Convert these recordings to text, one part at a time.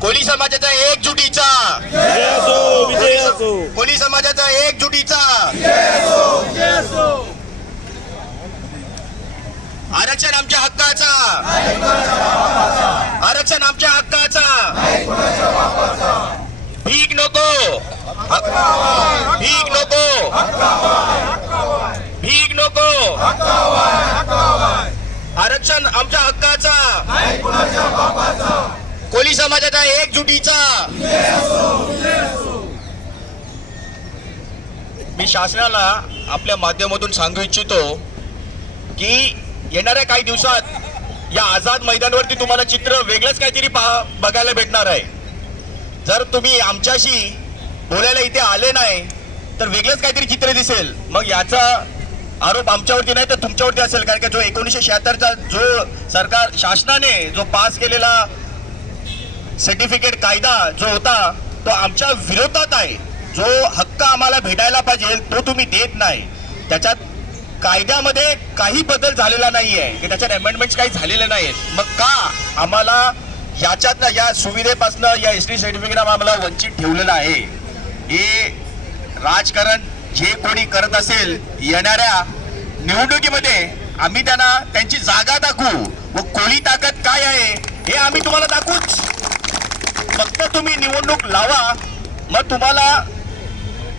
कोळी समाजाचा एकजुटीचा. विजय असो. कोळी समाजाचा एकजुटीचा. आरक्षण आमच्या हक्काचा. आरक्षण आमच्या हक्काचा. भीक नको. भीक नको. भीक नको. आरक्षण आमच्या आपल्या एकजुटीचा. मी शासनाला आपल्या माध्यमातून सांगू इच्छितो की येणाऱ्या काही दिवसात या आझाद मैदानवरती तुम्हाला चित्र वेगळंच काहीतरी पहा बघायला भेटणार आहे. जर तुम्ही आमच्याशी बोलायला इथे आले नाही तर वेगळंच काहीतरी चित्र दिसेल. मग याचा आरोप आमच्यावरती नाही तर तुमच्यावरती असेल. कारण का जो एकोणीसशे शहात्तरचा जो सरकार शासनाने जो पास केलेला सर्टिफिकेट कायदा जो होता तो आमच्या विरोधात आहे. जो हक्क आम्हाला भेटायला पाहिजे तो तुम्ही देत नाही. त्याच्यात कायद्यामध्ये काही बदल झालेला नाहीये. की त्याच्यात अमेंडमेंट काही झालेले नाहीत मग का आम्हाला याच्यात या सुविधेपासनं या एस टी सर्टिफिकेट आम्हाला वंचित ठेवलेलं आहे? हे राजकारण जे कोणी करत असेल येणाऱ्या निवडणुकीमध्ये आम्ही त्यांना त्यांची जागा दाखवू. व कोणी ताकद काय आहे हे आम्ही तुम्हाला दाखवूच. तुम्ही निवडणूक लावा मग तुम्हाला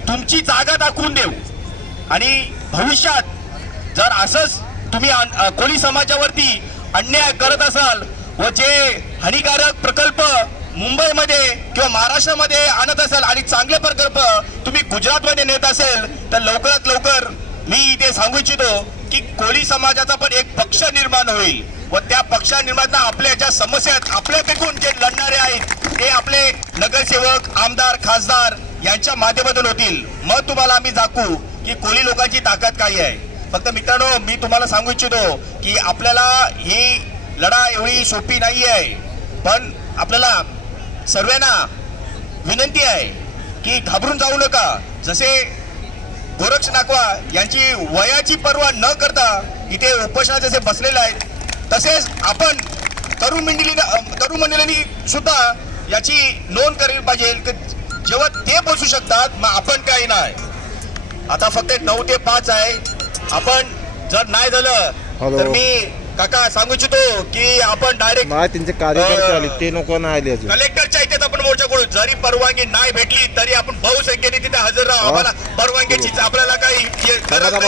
तुमची जागा दाखवून देऊ. आणि भविष्यात जर असंच तुम्ही कोळी समाजावरती अन्याय करत असाल व जे हानिकारक प्रकल्प मुंबईमध्ये किंवा महाराष्ट्रामध्ये आणत असाल आणि चांगले प्रकल्प तुम्ही गुजरातमध्ये नेत असेल तर लवकरात लवकर मी इथे सांगू इच्छितो की कोळी समाजाचा पण एक पक्ष निर्माण होईल व त्या पक्ष निर्माण आपल्या ज्या समस्या आहेत आपल्यापैकून जे लढणारे आहेत ते आपले नगरसेवक आमदार खासदार यांच्या माध्यमातून होतील. मग तुम्हाला आम्ही दाखवू की कोळी लोकांची ताकद काय आहे. फक्त मित्रांनो मी तुम्हाला सांगू इच्छितो की आपल्याला ही लढा एवढी सोपी नाही आहे पण आपल्याला सर्वांना विनंती आहे की घाबरून जाऊ नका. जसे गोरक्ष नाकवा यांची वयाची पर्वा न करता इथे उपोषणात जसे बसलेले आहेत तसेच आपण तरुण मंडळी तरुण मंडळींनी सुद्धा याची नोंद करायला पाहिजे की जेव्हा ते बसू शकतात मग आपण काही नाही. आता फक्त नऊ ते पाच आहे. आपण जर नाही झालं. तर मी काका सांगू इच्छितो की आपण डायरेक्ट नाही त्यांचे कार्यकर्ते आले ते नको ना आले अजून. कलेक्टरच्या इथेच आपण परवानगी नाही भेटली तरी आपण बहुसंख्येने तिथे हजर राहू. आम्हाला परवानगीची आपल्याला काही हे गरज थांबा